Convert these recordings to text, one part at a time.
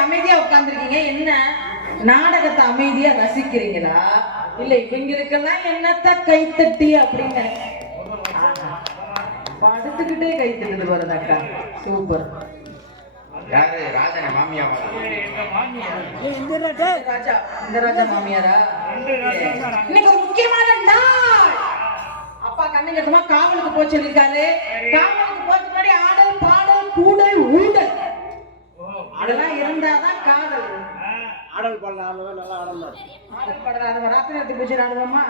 அமைதியா உட்கார்ந்துருக்கீங்க? என்ன நாடகத்தை அமைதியா ரசிக்கிறீங்களா? இல்ல இவங்களுக்கெல்லாம் என்னத்த கைத்தட்டி அப்படின்னு படுத்துக்கிட்டே கைத்தட்டுது பாருங்க அக்கா. சூப்பர். யாரு? ராஜா மாமியா? இந்த ராஜா மாமியாரா? இன்னைக்கு ஒரு முக்கியமான நாள். அப்பா கண்ணுங்கட்டமா காவலுக்கு போய் சொல்லிருக்காரு. காவலுக்கு போறதுக்கு முன்னாடி ஆடல் பாடல் கூடல் ஊடல் அதெல்லாம் இருந்தாதான் காதல். ஆடல் பாடலாம். ஆடல் பாடலாம். ராத்திரி எடுத்து பூச்சி ஆடுவோமா?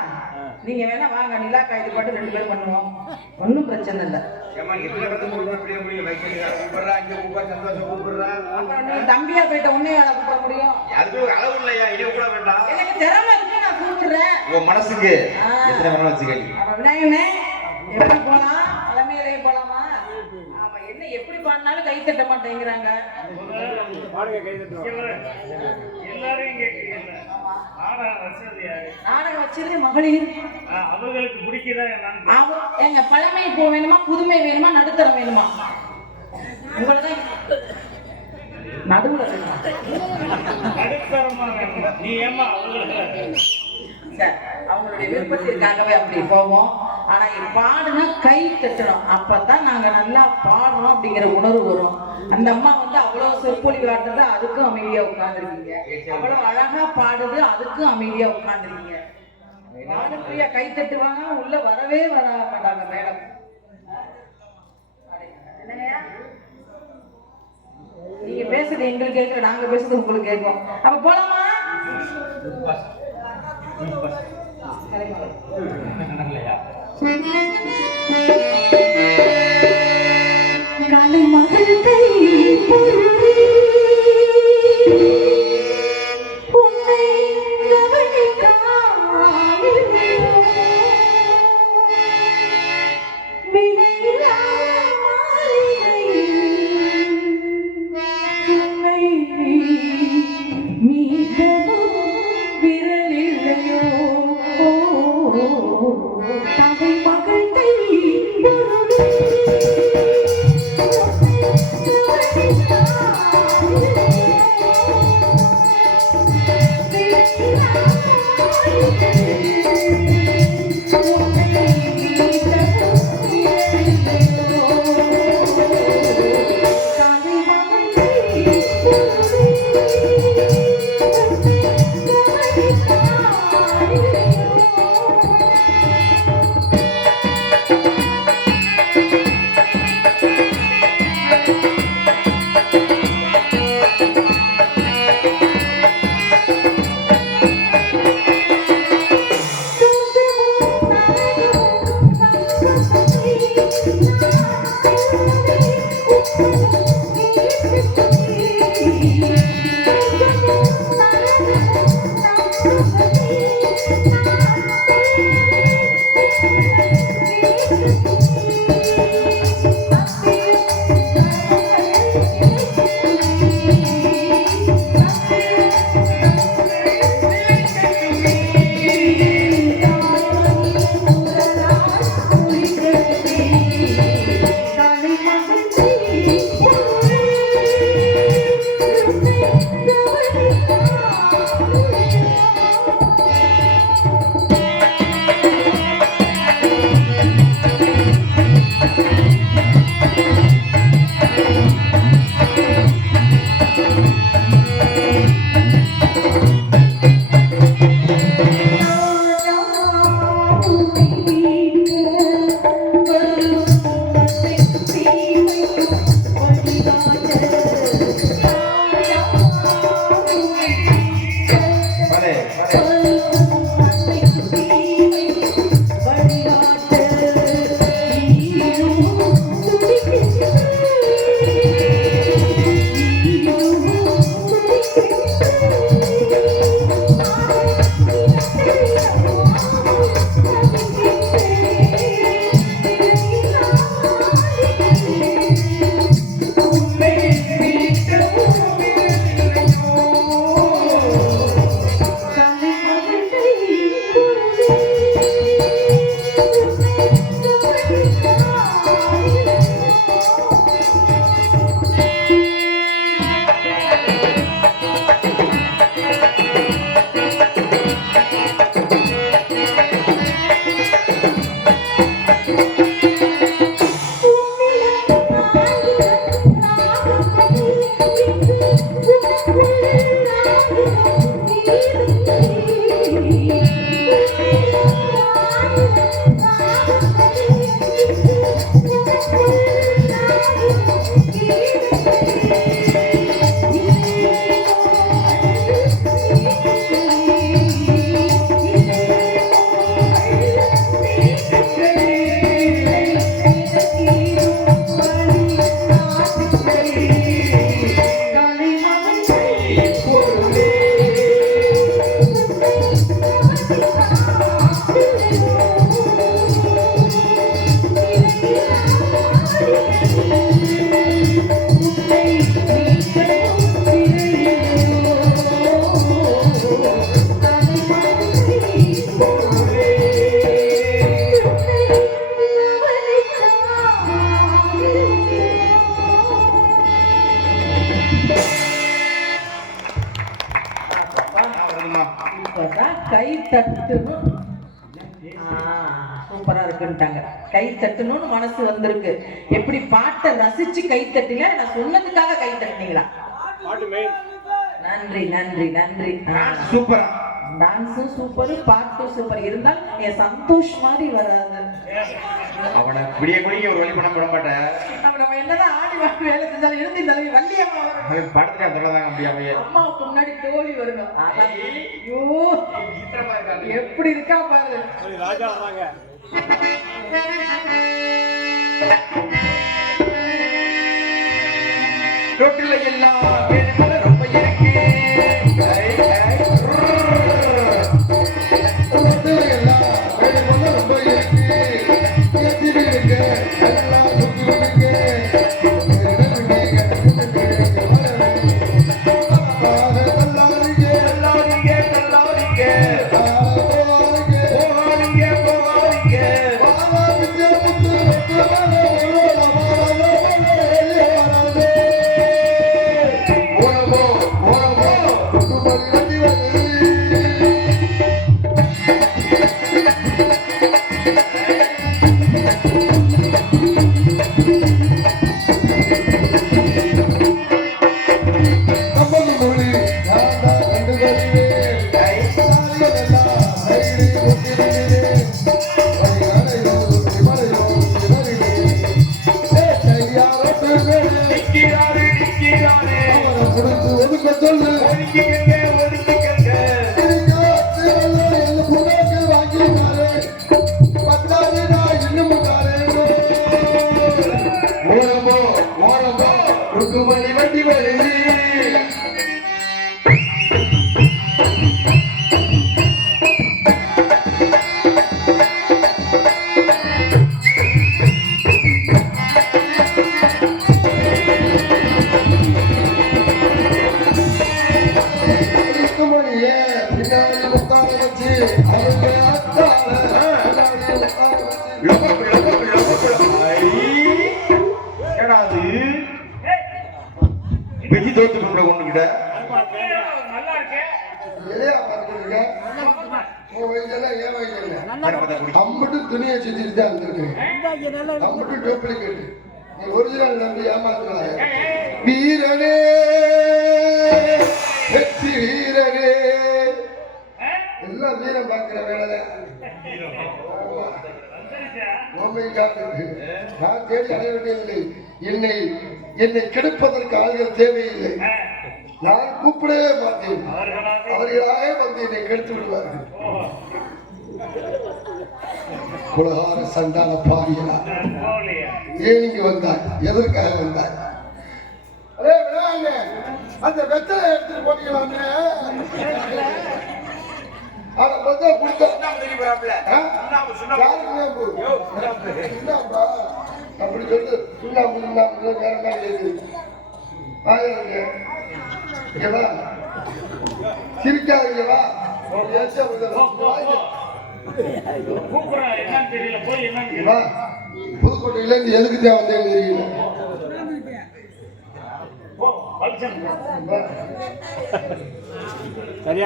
நீங்க வேணா வாங்க, நிலா காய்ச்சி பாட்டு 2 பேரும் பண்ணுவோம். ஒன்னும் பிரச்சனை இல்லை. தம்பியா போயிட்ட உன்னைய கூப்பிட முடியும்? எனக்கு திறமை இருக்கு, நான் கூப்பிடுறேன். மனசுக்கு விநாயகனே எப்படி போலாம்? தலைமையிலேயே போலாமா? ஆமா, என்ன எப்படி பாடினாலும் கை தட்ட மாட்டேங்கிறாங்க. நாடகம் வச்சது மகளிர். அவங்களுக்கு பிடிக்குதா? எங்க பழமை போ வேணுமா, புதுமை வேணுமா, நடுத்தரம் வேணுமா? உங்களுக்கு நடுவுல நீ ஏமா அவங்களுடைய விருப்பத்திற்காகவே அப்படி போவோம். ஆனா பாடுனா கை தட்டணும், அப்பதான் நாங்க நல்லா பாடுறோம் அப்படிங்கிற உணர்வு வரும். அந்த அம்மா வந்து அவ்வளவு சொற்பொழி காட்டுறது, அதுக்கும் அமைதியா உட்கார்ந்துருக்கீங்க. அவ்வளவு அழகா பாடுது, அதுக்கும் அமைதியா உட்கார்ந்துருக்கீங்க. பாடுறியா கை தட்டுவாங்க, உள்ள வரவே வர மாட்டாங்க மேடம். நீங்க பேசுறது எங்களுக்கு கேட்கல, நாங்க பேசுறது உங்களுக்கு கேட்கும். அப்ப போலாமா? காலை மகள் கை உன்னை தட்டணும். சூப்பரா இருக்குன்ட்டாங்க. கை தட்டணும்னு மனசு வந்திருக்கு. எப்படி பாட்டை ரசிச்சு கை தட்டில, நான் சொன்னதுக்காக கை தட்டினீங்களா? நன்றி நன்றி நன்றி. சூப்பரா டான்ஸும் சூப்பர், பாட்டும் சூப்பர். இருந்தாலும் என் சந்தோஷ் மாதிரி வராது. அவனை விடிய குடிக்க ஒரு வழி பண்ண விட மாட்டேன். நம்ம என்னதான் ஆடி வாடி வேலை செஞ்சாலும் இருந்து இந்த அளவு வள்ளியம்மா வரும். படத்துல சொல்லதாங்க முடியாம அம்மாவுக்கு முன்னாடி தோழி வரணும். ஐயோ எப்படி இருக்கா பாரு. ராஜா வராங்க. ரோட்டில் எல்லாம் வேலை ரொம்ப இருக்கு. வெஜி தோத்து கொண்டுகிட்ட நல்லா இருக்கே. அம்பட்டு துணியை சுத்திட்டு தான் இருந்திருக்கேன். அம்பட்டு டூப்ளிகேட். நீ ஒரிஜினல் நம்பி ஏமாத்துறாங்க. வீரனே வெற்றி வீரனே, எல்லாம் வீரம் பார்க்கிற வேலைதான். நான் தேடி அடைய வேண்டியதில்லை. என்னை கெடுப்பதற்கு ஆள்கள் தேவையில்லை. நான் கூப்பிடவே மாட்டேன். அவர்களாக வந்து என்னை கெடுத்து விடுவார்கள். குலகார சண்டான பாவியா, ஏன் இங்கு வந்தாய்? எதற்காக வந்தாய்? அதே விடாங்க, அந்த வெத்தலை எடுத்துட்டு போனீங்களாமே, அதை பத்தா கொடுத்தா அப்படி சொல்லு. சுண்ணாம்பு வேற மாதிரி இருக்குது. இங்கவா, சிரிக்காதீங்கவா. புதுக்கோட்டையில இருந்து எதுக்கு தான் வந்தேன்னு தெரியல.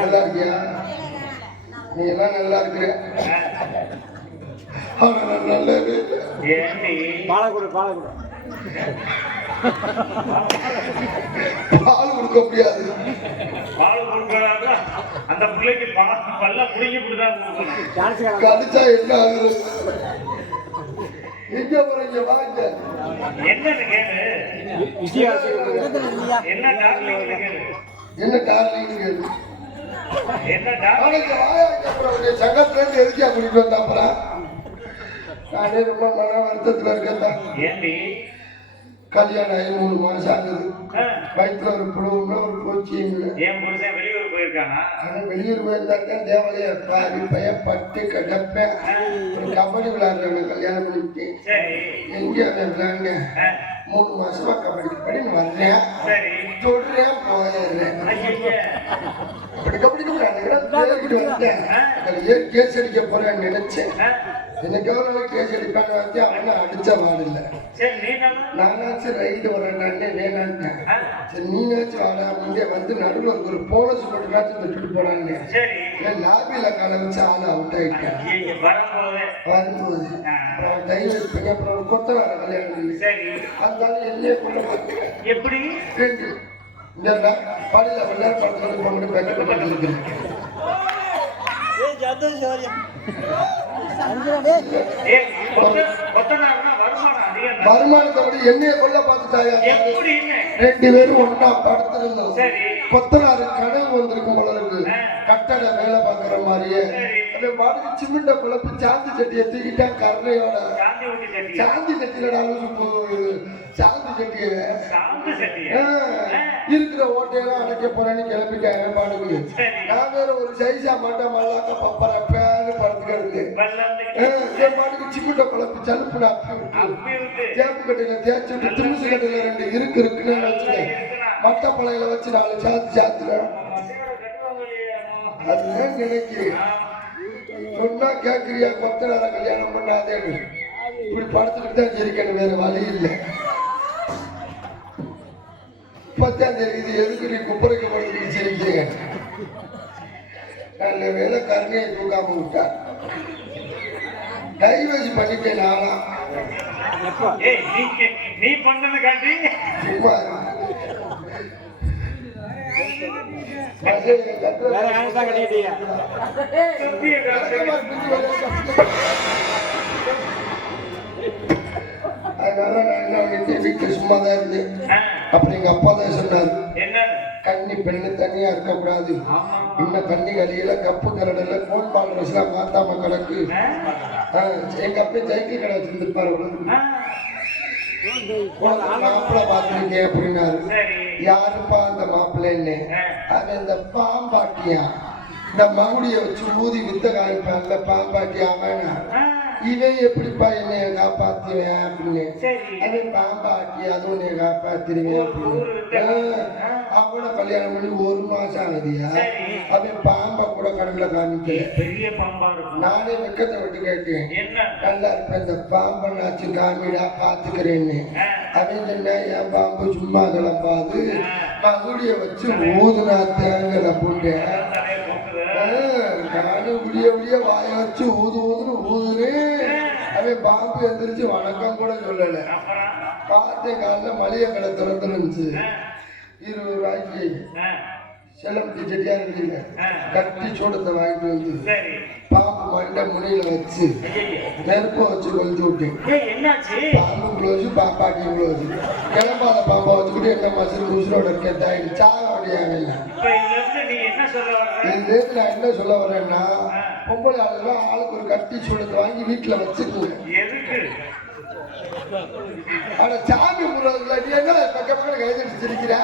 நல்லா இருக்கியா? நீ எல்லாம் நல்லா இருக்கிற. நல்லது. பால் கொடுக்க முடியாது. அந்த பிள்ளைக்கு பல்ல புடிங்கி கடிச்சா என்ன ஆகுது? எங்க போறீங்க? வாங்க. என்னன்னு கேளு. என்ன டார்லிங் கேளு. என்ன டார்லிங் கேளு. என்ன டார்லிங்? சங்கத்துல இருந்து எதுக்கா கூட்டிட்டு வந்தாப்பா? நானே ரொம்ப மன வருத்தத்துல இருக்கேன். ஏண்டி? கல்யாணம் ஆகி 3 மாசம் ஆகுது. வயிற்றுல ஒரு புழுவுன்னு ஒரு பூச்சியும் இல்லை. என் புருஷன் வெளியூர் போயிருக்கானா? வெளியூர் போயிருந்தாக்க தேவலையா பாரு பையன் பட்டு கிடப்பேன். ஒரு கபடி விளையாடுறவங்க கல்யாணம் பண்ணிட்டு எங்க விளையாடுங்க. 3 மாசமா கபடி வர்றேன், தொடுறேன், போயிடுறேன். கேஸ் அடிக்க போறேன்னு நினைச்சேன். எனக்கு எவ்வளவு நாளைக்கு கேஸ் அடிப்பான்னு வந்து அவனை அடிச்ச வாடு இல்லை. சரி நீ நானாச்சும் ரைடு வரேன்னாண்டே வேணான்ட்டேன். சரி நீனாச்சும் வாடா முன்னே வந்து நடுவில் ஒரு போலீஸ் போட்டுனாச்சும் விட்டுட்டு போறான்னு. சரி லாபியில காலை வச்சு ஆள் அவுட் ஆயிட்டேன். வரும்போது அப்புறம் டைவர்ஸ் பண்ணி அப்புறம் ஒரு கொத்தனார கல்யாணம். சரி அதனால என்னையே கொள்ள மாட்டேன். எப்படி இந்த பாடியில வெள்ளார படத்துல போட்டு பேக்கெட் பண்ணிருக்கேன். வருமானத்தை விட என்னைய கொல்ல பார்த்துட்டாயா? ரெண்டு பேரும் ஒன்னா படுத்திருந்தோம். கொத்தனாரு கனவு வந்திருக்கும் போலருக்கு. கட்டட வேலை பார்க்குற மாதிரியே அந்த பாட்டுக்கு சிமெண்ட குழப்பி சாந்தி சட்டியை தூக்கிட்டான். கருணையோட சாந்தி சட்டியில சாந்தி சட்டிய இருக்கிற ஓட்டையெல்லாம் அடைக்க போறேன்னு கிளம்பிட்டாங்க பாடுக்கு. நான் வேற ஒரு சைஸா மாட்டா மல்லாக்க பப்பரப்பேன்னு படுத்துக்கிறது. என் பாட்டுக்கு சிமெண்ட குழப்பி சலுப்புனா தேப்பு கட்டையில தேய்ச்சி விட்டு திருசு கட்டையில ரெண்டு இருக்குன்னு வச்சுட்டேன். மட்ட பழையில வச்சு 4 சாத்துறேன். அதுதான் நினைக்கிறேன். சொன்னா கேட்கிறியா? கொத்தனார கல்யாணம் பண்ணாதேன்னு இப்படி படுத்துக்கிட்டு தான் இருக்கணும், வேற வழி இல்லை. இப்பத்தான் தெரியுது எதுக்கு நீ குப்பரைக்கு படுத்துக்கிட்டு சிரிக்கிறீங்க. நல்ல வேலை கருணையை தூக்காம விட்டார். டைவர்ஸ் பண்ணிட்டேன் நானா. நீ பண்ணது காட்டி சும்மா அதனால நான் வீட்டுல சும்மாதான் இருந்தேன். அப்புறம் எங்க அப்பா தான் சொன்னாரு, கன்னி பெண்ணு தனியா இருக்கக்கூடாது. இன்னும் கன்னி கலியில கப்பு கரடல போன் பால் வச்சுலாம் மாத்தாம கிடக்கு. எங்க அப்பா சைக்கிள் கடை வச்சிருந்துருப்பாரு. மாப்பிள்ள பாத்துருக்கேன் அப்படின்னாரு. யாருப்பா அந்த மாப்பிள்ளைன்னு? அவன் இந்த பாம்பாட்டியா, இந்த மகுடிய வச்சு ஊதி வித்த காமிப்பான்ல பாம்பாட்டியா. அவனா இவன் எப்படிப்பா என்னைய காப்பாத்துவேன் அப்படின்னு. அவன் பாம்பாட்டி அதுவும் என்னைய காப்பாத்திருவேன் அப்படின்னு. அவனை கல்யாணம் பண்ணி 1 மாசம் ஆகுதியா. அவன் பாம்பை கூட கடல்ல காமிக்கல. நானே வெக்கத்தை விட்டு கேட்டேன், நல்லா இருப்பேன் இந்த பாம்பை நாச்சு காமிடா பாத்துக்கிறேன்னு. அவன் என்ன என் பாம்பு சும்மா கிளம்பாது, மகுடிய வச்சு ஊதுனா தேங்கல போட்டு. நானும் விடிய வாய வச்சு ஊதுன்னு அவன் பாம்பு எந்திரிச்சு வணக்கம் கூட சொல்லல. பார்த்தேன் காலைல மளிகை கடை திறந்துருந்துச்சு. 20 ரூபாய்க்கு செல்லம்பட்டி செட்டியார் வெளியில கட்டி சூடத்தை வாங்கிட்டு வந்து பாம்பு மண்டை முனையில வச்சு நெருப்ப வச்சு கொளுத்து விட்டேன். பாம்பு க்ளோஸ் பாப்பாட்டி க்ளோஸ். கிளம்பாத பாம்பா வச்சுக்கிட்டு என்ன மசூர் உசுரோட இருக்கேன் தாயிடு சாகடியாங்க. இதுல நான் என்ன சொல்ல வரேன்னா, பொம்பளை ஆளுங்க ஆளுக்கு ஒரு கட்டி சூடத்தை வாங்கி வீட்டுல வச்சுக்குங்க. ஆனா சாமி முறையில நீ என்ன பக்க பக்கம் கைதடிச்சு சிரிக்கிற?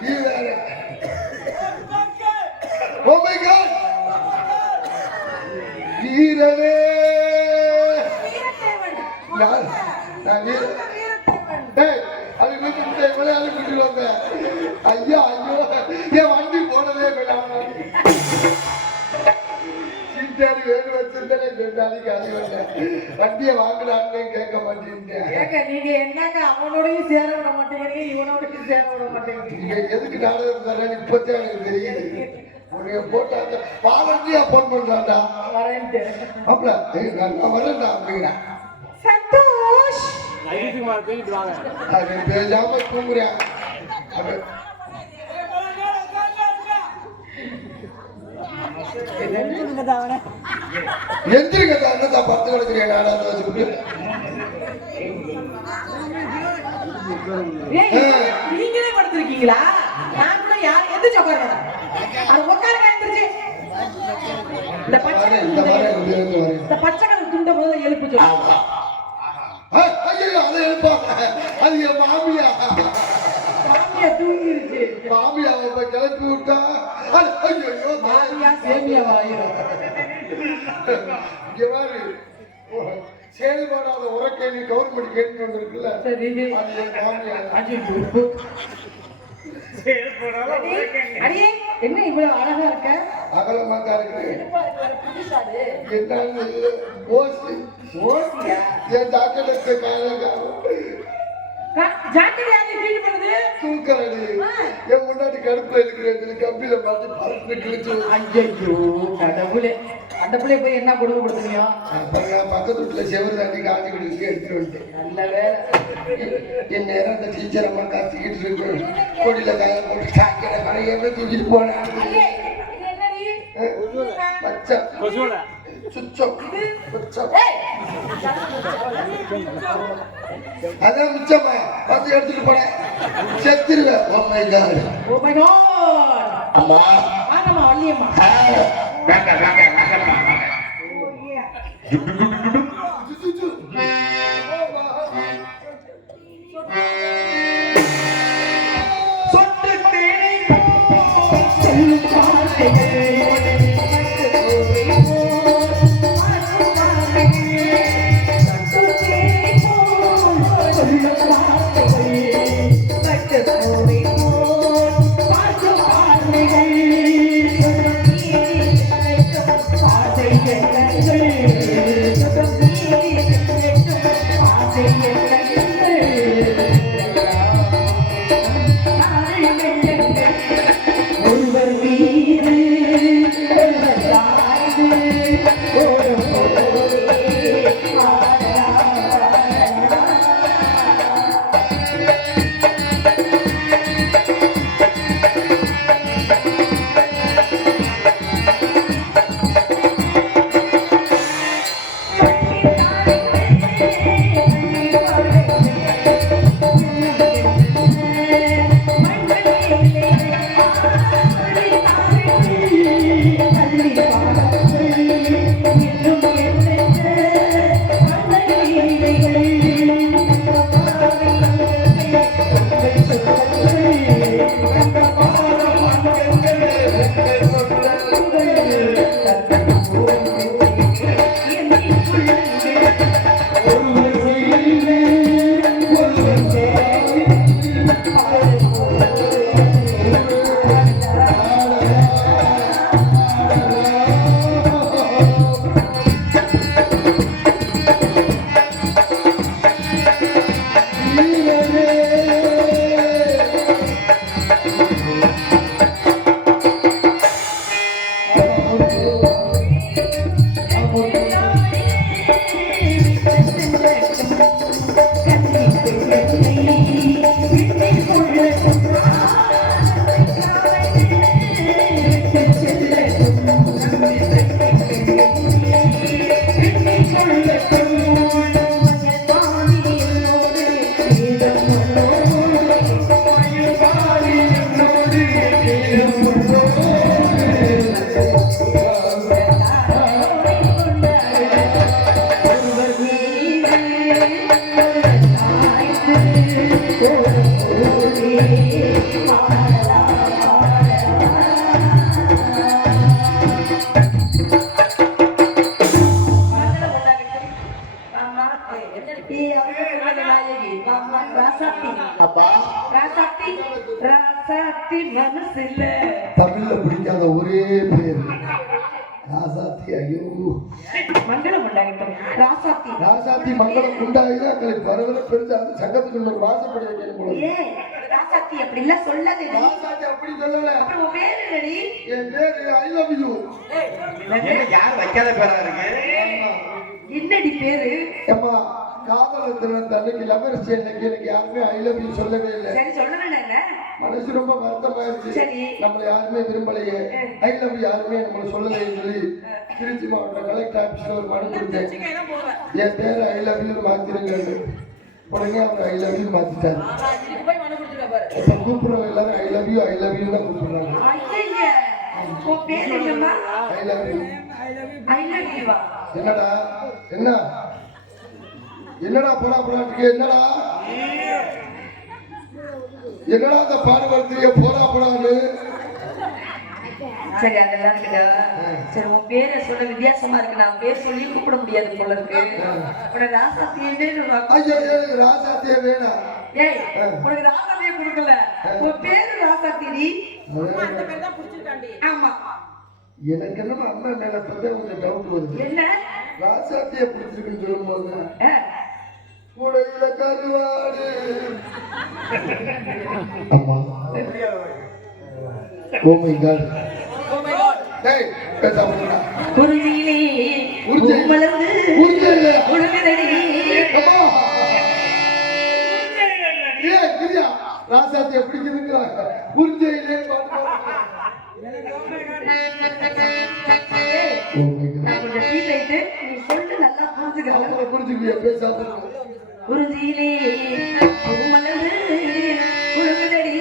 நீ வேற வீரவே அது கூட்டிட்டு வந்தேன். ஐயா ஐயோ என் வண்டி போனதே வேண்டாம். வேறு வச்சிருந்தேன் 2 நாளைக்கு அது வண்டியை வாங்கினான்னு கேட்க மாட்டேன். நீங்க என்னங்க அவனோடையும் சேர விட மாட்டேங்கிறீங்க, இவனோடையும் சேர விட மாட்டேங்கிறீங்க. நீங்க எதுக்கு நாடகம் தரேன்னு இப்பதான் எனக்கு தெரியுது. உன்னைய போட்டாங்க வாலண்டியா போன் பண்றான்டா வரேன்ட்டு. அப்பல நான் வரேன்டா அப்படிங்கிறேன். சந்தோஷ் அது பேசாம தூங்குறேன். எந்திரிங்க தான் பத்து கிடக்குறேன் நாடாத வச்சுக்கிட்டு. நீங்களே படுத்திருக்கீங்களா? நான் கூட யாரும் எந்திரிச்சு உட்காருங்க. அது உட்காருங்க எந்திரிச்சு. இந்த பச்சை கலர் துண்ட முதல்ல எழுப்பு சொல்லுங்க. ஐயோ அதை எழுப்பாங்க. அது என் மாமியா. மாமியா தூங்கிருச்சு. மாமியாவை போய் கிளப்பி விட்டா ஐயோ மாமியா சேமியா வாயிரும். இங்க பாரு செயல்படாத உரக்கேள்வி கவர்மெண்ட் கேட்டு வந்திருக்குல்ல சரி அது என் மாமியார். செயல்படாத உரைக்கண்ணி. அடியே என்ன இவ்வளவு அழகா இருக்க? அகலமா தான் இருக்கு. என்னன்னு ஓசி ஓசியா? என் ஜாக்கெட்டுக்கு காலையில ஜாக்கெட் யாரு க்ளீன் பண்ணுது? தூக்கறடி. என் முன்னாடி கடுப்புல இருக்கிற கம்பியில பார்த்து பறந்து கிழிச்சு. ஐயோ கடவுளே, அந்த பிள்ளைய போய் என்ன கொடுக்க கொடுத்தீங்க? அப்புறம் நான் பக்கத்து வீட்டுல செவரு தாண்டி காஞ்சிக்கிட்டு இருக்கு எடுத்துட்டு வந்துட்டேன். நல்ல வேலை. என் நேரம் அந்த டீச்சர் அம்மா காத்திக்கிட்டு இருக்கு. கொடியில காயம் போட்டு ஜாக்கெட்டை கரையாம தூக்கிட்டு போனேன். மச்சம் கொசுவடா. சுச்சம் சுச்சம் அதான் மிச்சமா வந்து எடுத்துட்டு போனேன். செத்துருவேன். Oh my god. Oh my god. அம்மா வாங்கம்மா வள்ளியம்மா. வாங்க வாங்க வாங்கம்மா வாங்க. சொட்டு தேனை போல் செல்லும் பாதைகள் ஒருவர் மீது ஒருவர் தமிழ்ல பிடிக்காத ஒரே பேர் ராசாத்தி. ஐயோ மங்களம் உண்டாகட்டும். ராசாத்தி. ராசாத்தி மங்களம் உண்டாகிதான் எங்களுக்கு வரவர பெருசா அந்த சங்கத்துக்கு ஒரு வாசப்படி வைக்கணும் போல. ஏன் ராசாத்தி அப்படி இல்ல சொல்லாதே. ராசாத்தி அப்படி சொல்லல. அப்புறம் உன் பேரு என்னடி? என் பேரு ஐ லவ் யூ. என்ன யார் வைக்காத பேரா இருக்கு? என்னடி பேரு? அம்மா காதலர் தினம் அன்னைக்கு லவர்ஸ் எனக்கு யாருமே ஐ லவ் யூ சொல்லவே இல்லை. சரி சொல்ல வேண்டாம். மனசு ரொம்ப வருத்தமாயிருச்சு. சரி. நம்மளை யாருமே விரும்பலையே, ஐ லவ் யூ யாருமே நம்மளை சொல்லலைன்னு சொல்லி திருச்சி மாவட்ட கலெக்டர் ஆபீஸ்ல ஒரு மனு கொடுத்தேன். என் பேரை ஐ லவ் யூ மாத்திருங்க. உடனே அவர் ஐ லவ் யூ மாத்திட்டாரு. இப்ப கூப்பிடுறவங்க எல்லாரும் ஐ லவ் யூ தான் கூப்பிடுறாங்க. I love you. என்னடா என்னடா போடாட்டுக்கு என்னடா அந்த பாடுபடுத்துறிய போடான்னு சரி அதெல்லாம் இருக்கட்டும். சரி உன் பேரை சொல்ல வித்தியாசமா இருக்கு. நான் பேர் சொல்லி கூப்பிட முடியாது போல இருக்கு. உனக்கு ராசாத்தியே ஐயோ எனக்கு ராசாத்தியே வேணாம். ஏய் உனக்கு ராசாத்தியே கொடுக்கல. உன் பேரு ராசாத்திடி. அந்த பேர் தான் பிடிச்சிருக்காண்டி. ஆமா. எனக்கு என்னமோ அம்மா மேல பார்த்தா உங்களுக்கு டவுட் வருது. என்ன ராசாத்தியை பிடிச்சிருக்குன்னு சொல்லும்போது உடையில கருவாடு. அம்மா ஓ மை காட். டேய் பேசாம போடா. குறிஞ்சியிலே மலர்ந்து உருஜையில உலகதடி. அம்மா ஏய் கிரியா ராசாத்தியை பிடிக்குதுங்கறாங்க. உருஜையிலே பாட்டு ஓ மை காட். நான் கொஞ்சம் டீ ஆயிட்டு நீ சொல்லு நல்லா புரிஞ்சுக்கிறேன். அவங்க புரிஞ்சுக்கிறியா பேசாம குறிஞ்சியிலே மலர்ந்து உலகதடி.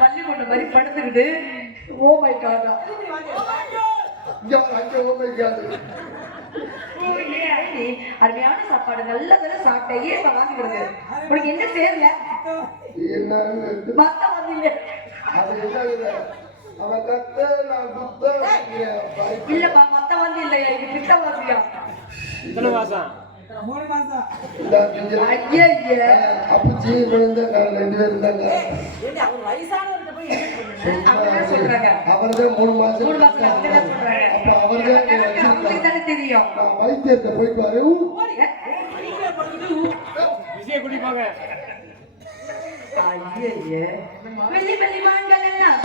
பள்ளிக்கூட மாதிரி படுத்துக்கிட்டு ஓ மை காடா அருமையான சாப்பாடு நல்ல சாப்பிட்டேன். ஏன் வாங்கி கொடுங்க. உனக்கு என்ன சேரல மத்த வந்தீங்க இல்லப்பா மத்த வந்து இல்லையா இது பித்த வாசியா அப்புச்சி ரெண்டு பேர் இருந்தாங்க. அவர்தான் 3 மாசம். அப்ப அவர்தான் தெரியும். வைத்தியத்தை போயிட்டு வாரு. குடிப்பாங்க. வெள்ளி வெள்ளி மான்கள் எல்லாம்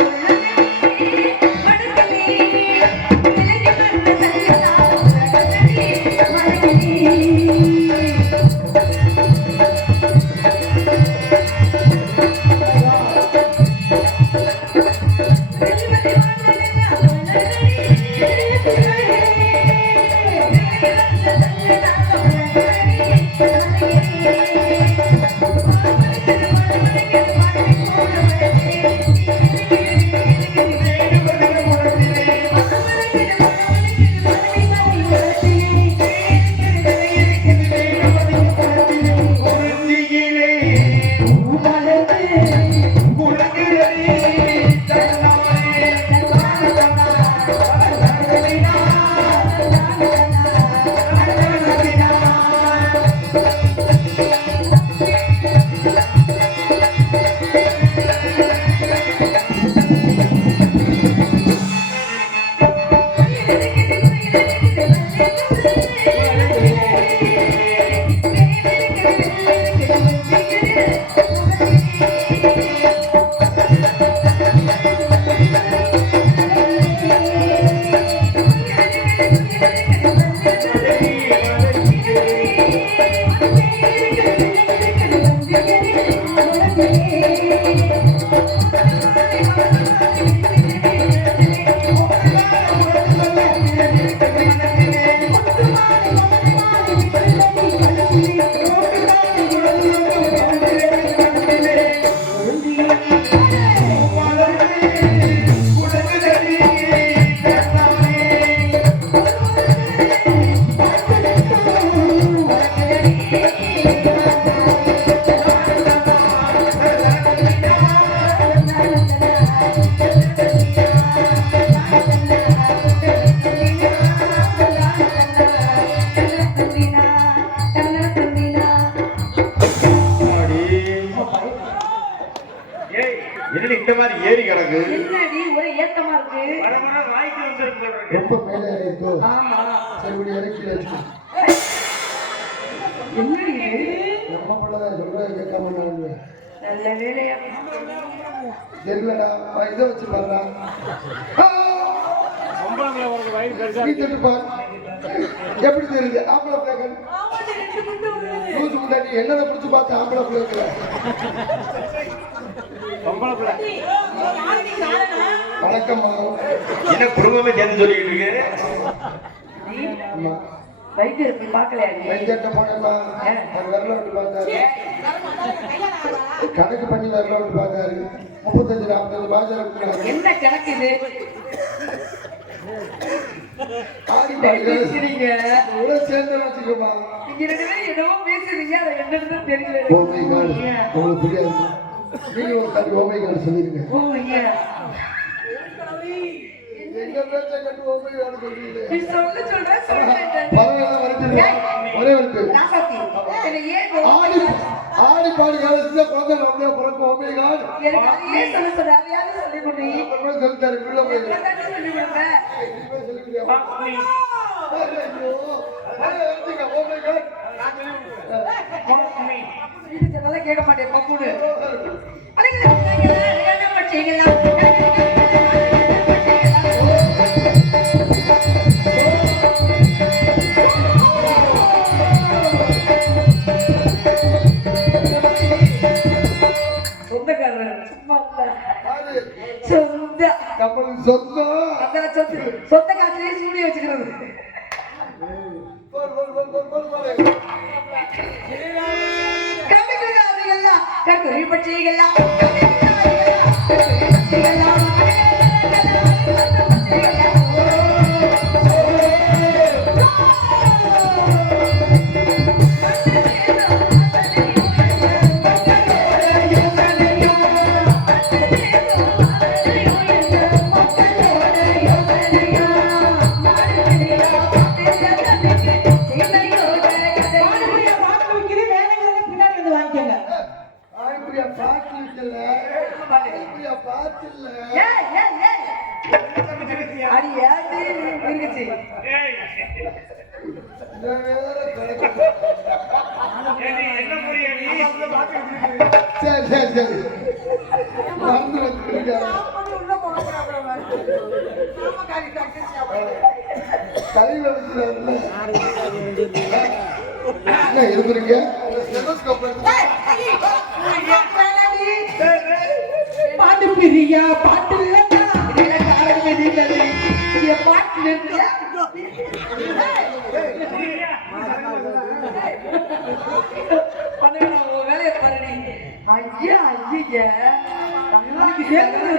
இந்த மாதிரி ஏறி கிடக்கு. என்னடி ஒரே ஏத்தமா இருக்கு. வரமர வாய்க்கு வந்து ரொம்ப மேலே இருக்கு. ஆமா சரி இறக்கி வச்சு. என்னடி இது? நம்ம பிள்ளை சொல்றத கேட்காம நான் நல்ல வேலையா தெரியலடா. இதை வச்சு பாருடா. சம்பளங்கள வரது வயிறு கடிச்சா வீட்டுக்கு பாரு. எப்படி தெரியுது ஆம்பளை பிள்ளைகள்? லூசு முன்னாடி என்னதை பிடிச்சு பார்த்து ஆம்பளை பிள்ளைகளை சம்பளங்கள வணக்கம்மா. என்ன குடும்பமே சேர்ந்து சொல்லிட்டு இருக்கு. அம்மா வைத்தியர் போய் பார்க்கலையா நீ? வைத்தியர்கிட்ட போனேம்மா. அவர் விரல விட்டு பார்த்தாரு. கணக்கு பண்ணி விரல விட்டு பார்த்தாரு. 35-40 மாசம் இருக்கிறாரு. என்ன கணக்கு இது? ஆடி பாடி பேசுறீங்க. கூட சேர்ந்து வச்சுக்கோமா. நீங்க ரெண்டு பேரும் என்னவோ பேசுறீங்க, அதை என்னன்னு தெரியல. ஓமை காடு உங்களுக்கு புரியாது. நீங்க ஒரு தனி ஓமை காடு சொல்லிருங்க. ஓ ஐயா, எங்க பேச்ச கட்டு ஓமை காடு சொல்றீங்க. நீ சொல்றேன் சொல்றேன். பரவாயில்ல வரட்டு. ஒரே வரட்டு. ராசாத்தி, என்ன ஏன் ஆடி பாடி காலத்துல குழந்தை அப்படியே பிறக்க ஓமை காடு. எனக்கு அது ஏன் சொல்ல அதையாவது சொல்லி கொடுறீ. அப்புறமா சொல்லிட்டாரு உள்ள போய். சொல்லி கொடுப்பேன். கேட்க மாட்டேன் பப்புனு. சொந்தக்காரர் சும்மா சொந்த சொந்த காசுலயே சூடி வச்சுக்கிறது. இருக்கிறீங்க பாட்டு பிரியா பாட்டு வேலையை பாரு. ஐயா ஐயா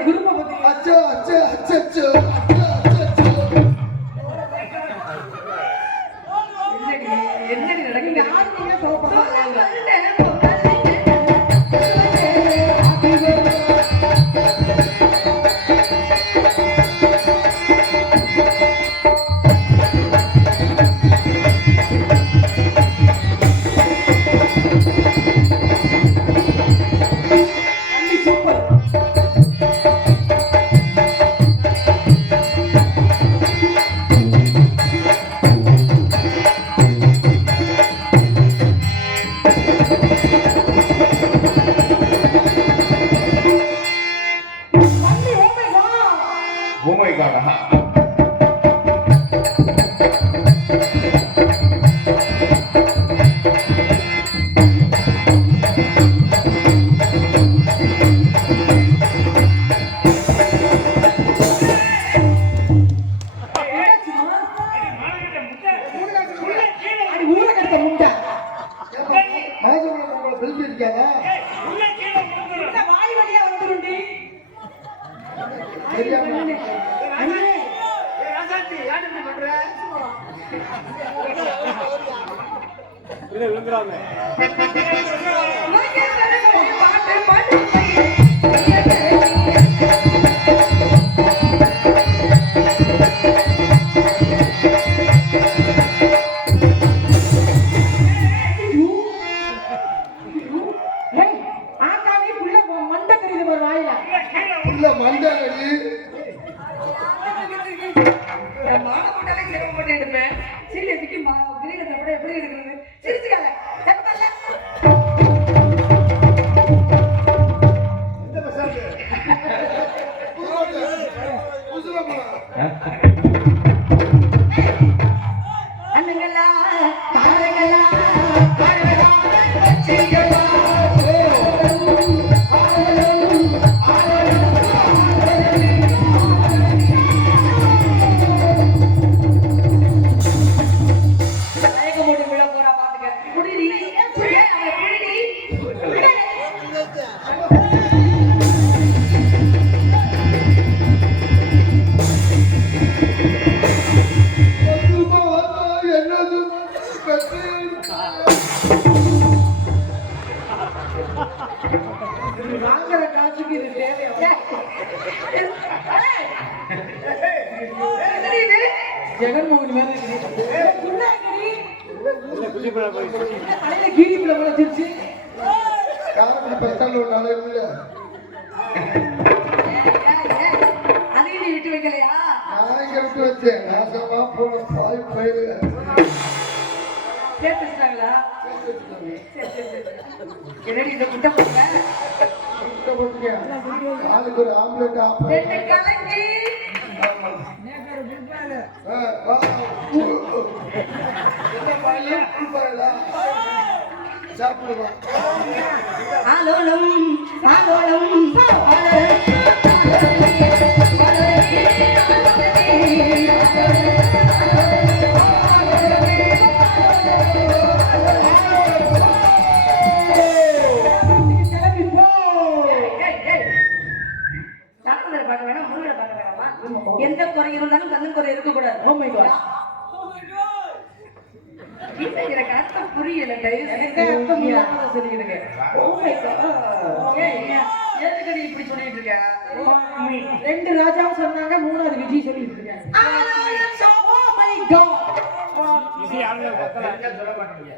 குருமை பத்தி அச்சோ அச்சோ அச்சோ என்னடி நடக்குது? யாருமே சொல்ல விழுந்துறாங்க. அண்ணங்களா என்னது வாங்குற காசுக்கு இது தேவையா? ஜெகன்மோகன் மேல குட்டிப்பழம் போய் தலையில கீழிப்புல முளைச்சிருச்சு. காரணம் பஸ்டாண்ட் ஒரு நாளே இல்ல அதையும் நீ விட்டு வைக்கலையா? நான் இங்க விட்டு வச்சேன் நாசமா போன பாய் பயிர் சேர்த்து வச்சிட்டாங்களா? என்னடி இந்த முட்டை போடுற? ஆளுக்கு ஒரு ஆம்லெட் ரெண்டு கலங்கி சாப்பிடுவா ஆலோலம் ஆலோலம் எந்த குறை இருந்தாலும் கண்ணு குறை இருக்க கூடாது. Oh my God. எனக்கு அர்த்தம் புரியல. எனக்கு அர்த்தம் புரியாம சொல்லிடுங்க. Oh my God. எதுக்கு நீ இப்படி சொல்லிட்டு இருக்க? ரெண்டு ராஜாவும் சொன்னாங்க, மூணாவது விஜய் சொல்லிட்டு இருக்கேன். Oh my God. விஜய் யாருமே பத்தல சொல்ல மாட்டீங்க.